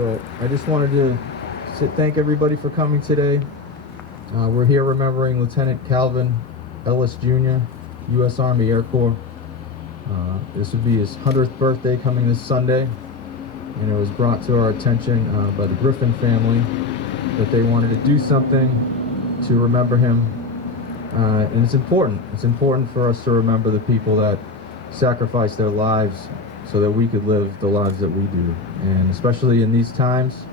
So I just wanted to thank everybody for coming today. We're here remembering Lieutenant Calvin Ellis Jr., U.S. Army Air Corps. This would be his 100th birthday coming this Sunday, and it was brought to our attention by the Griffin family that they wanted to do something to remember him. And it's important. It's important for us to remember the people that sacrificed their lives so that we could live the lives that we do. And especially in these times,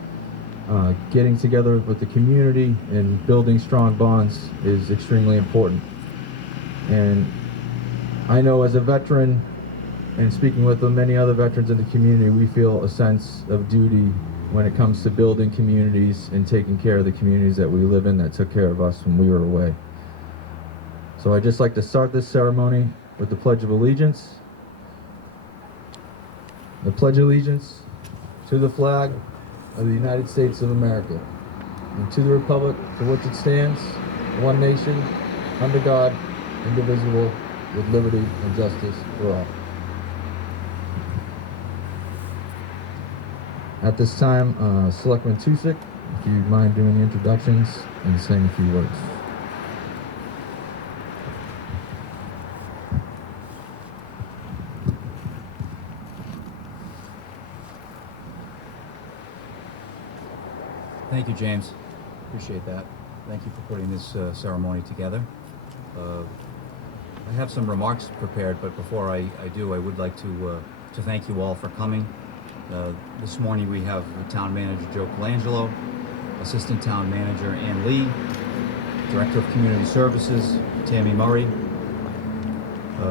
getting together with the community and building strong bonds is extremely important. And I know as a veteran, and speaking with many other veterans in the community, we feel a sense of duty when it comes to building communities and taking care of the communities that we live in that took care of us when we were away. So I'd just like to start this ceremony with the Pledge of Allegiance. I pledge allegiance to the flag of the United States of America and to the republic for which it stands, one nation, under God, indivisible, with liberty and justice for all. At this time, Selectman Tusick, if you'd mind doing the introductions and saying a few words. Thank you, James. Appreciate that. Thank you for putting this ceremony together. I have some remarks prepared, but before I do, I would like to thank you all for coming. This morning we have Town Manager Joe Colangelo, Assistant Town Manager Ann Lee, Director of Community Services Tammy Murray,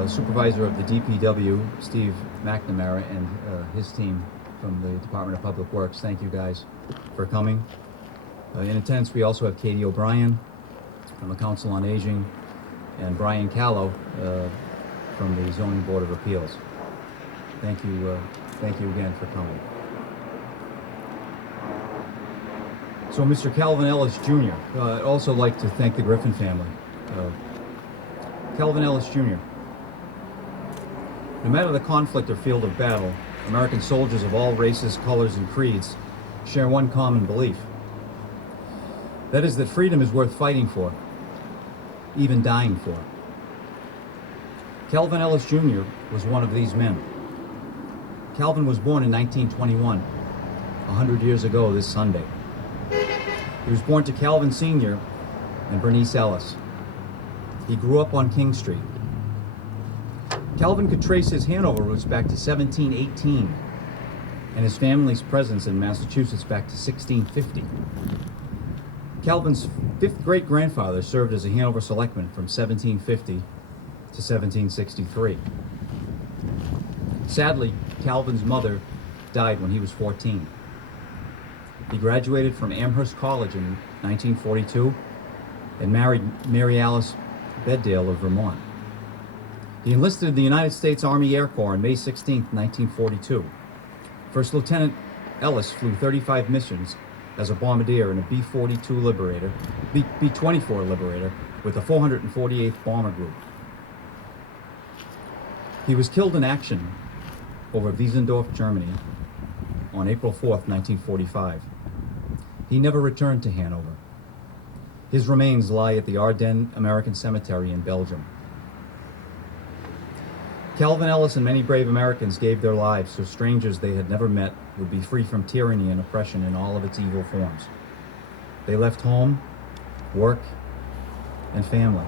Supervisor of the DPW Steve McNamara, and his team from the Department of Public Works. Thank you guys for coming. In attendance we also have Katie O'Brien from the Council on Aging and Brian Callow from the Zoning Board of Appeals. Thank you again for coming. So Mr. Calvin Ellis Jr., I'd also like to thank the Griffin family. Calvin Ellis Jr. No matter the conflict or field of battle, American soldiers of all races, colors, and creeds share one common belief. That is that freedom is worth fighting for, even dying for. Calvin Ellis Jr. was one of these men. Calvin was born in 1921, 100 years ago this Sunday. He was born to Calvin Sr. and Berenice Ellis. He grew up on King Street. Calvin could trace his Hanover roots back to 1718 and his family's presence in Massachusetts back to 1650. Calvin's fifth great-grandfather served as a Hanover Selectman from 1750 to 1763. Sadly, Calvin's mother died when he was 14. He graduated from Amherst College in 1942 and married Mary Alice Bedale of Vermont. He enlisted in the United States Army Air Corps on May 16, 1942. First Lieutenant Ellis flew 35 missions as a bombardier in a B24 Liberator with the 448th Bomber Group. He was killed in action over Wiesendorf, Germany on April 4th, 1945. He never returned to Hanover. His remains lie at the Ardennes American Cemetery in Belgium. Calvin Ellis and many brave Americans gave their lives so strangers they had never met would be free from tyranny and oppression in all of its evil forms. They left home, work, and family.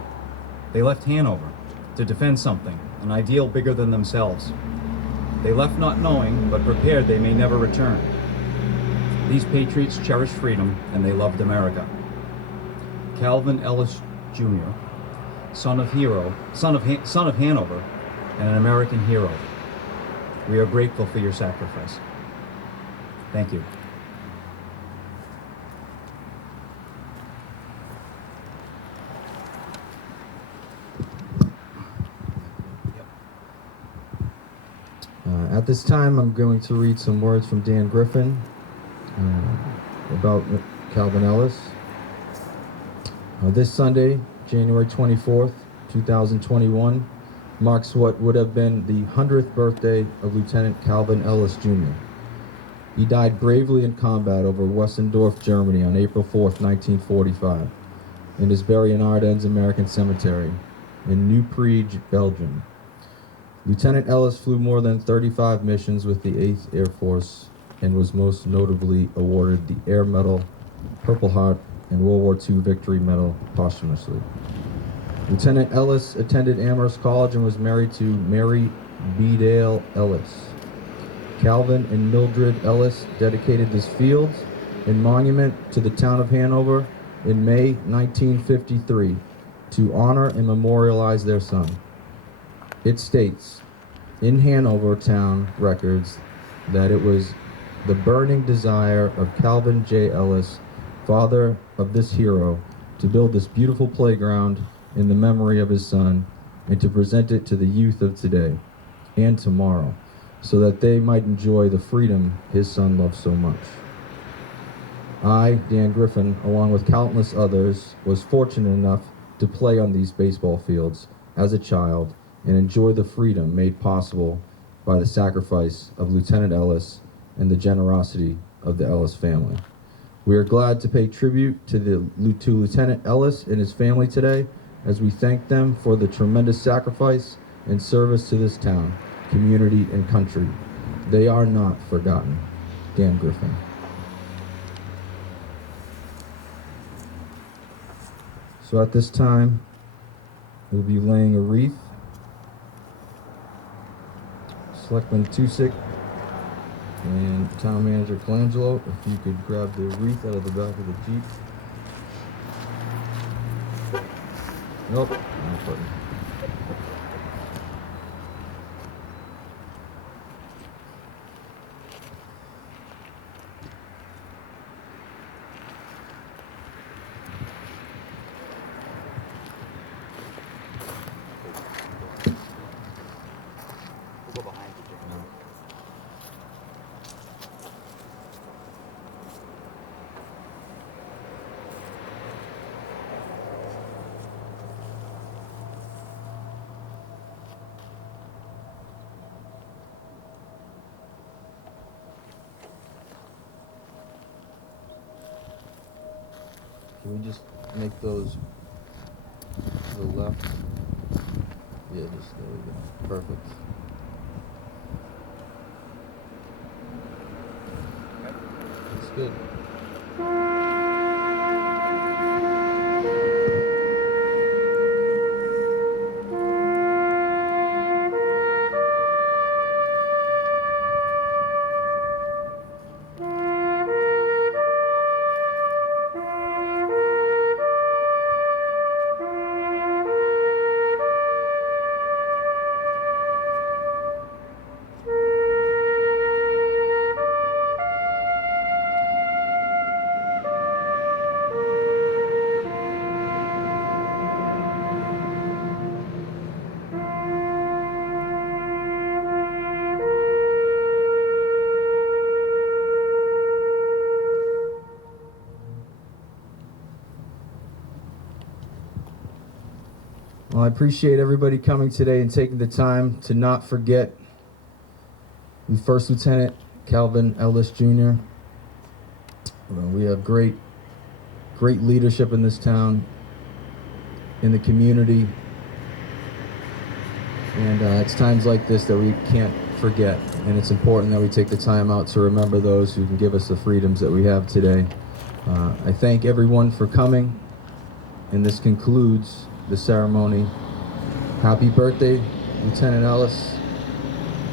They left Hanover to defend something, an ideal bigger than themselves. They left not knowing, but prepared they may never return. These patriots cherished freedom, and they loved America. Calvin Ellis Jr., son of Hanover, and an American hero. We are grateful for your sacrifice. Thank you. At this time, I'm going to read some words from Dan Griffin about Calvin Ellis. This Sunday, January 24th, 2021, marks what would have been the 100th birthday of Lieutenant Calvin Ellis Jr. He died bravely in combat over Wessendorf, Germany on April 4th, 1945, and is buried in Ardennes American Cemetery in Nieuwprege, Belgium. Lieutenant Ellis flew more than 35 missions with the 8th Air Force and was most notably awarded the Air Medal, Purple Heart, and World War II Victory Medal posthumously. Lieutenant Ellis attended Amherst College and was married to Mary Bedale Ellis. Calvin and Mildred Ellis dedicated this field and monument to the town of Hanover in May 1953 to honor and memorialize their son. It states in Hanover town records that it was the burning desire of Calvin J. Ellis, father of this hero, to build this beautiful playground in the memory of his son and to present it to the youth of today and tomorrow so that they might enjoy the freedom his son loved so much. I, Dan Griffin, along with countless others, was fortunate enough to play on these baseball fields as a child and enjoy the freedom made possible by the sacrifice of Lieutenant Ellis and the generosity of the Ellis family. We are glad to pay tribute to Lieutenant Ellis and his family today as we thank them for the tremendous sacrifice and service to this town, community, and country. They are not forgotten. Dan Griffin. So at this time, we'll be laying a wreath. Selectman Tusick and Town Manager Colangelo, if you could grab the wreath out of the back of the Jeep. Nope, wrong button. We'll go behind you, Jim. Can we just make those to the left? Yeah, just there we go. Perfect. That's good. Well, I appreciate everybody coming today and taking the time to not forget the First Lieutenant Calvin Ellis Jr. We have great leadership in this town, in the community, and it's times like this that we can't forget, and it's important that we take the time out to remember those who can give us the freedoms that we have today. I thank everyone for coming, and this concludes the ceremony. Happy birthday, Lieutenant Ellis.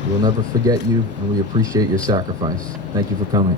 We'll never forget you, and we appreciate your sacrifice. Thank you for coming.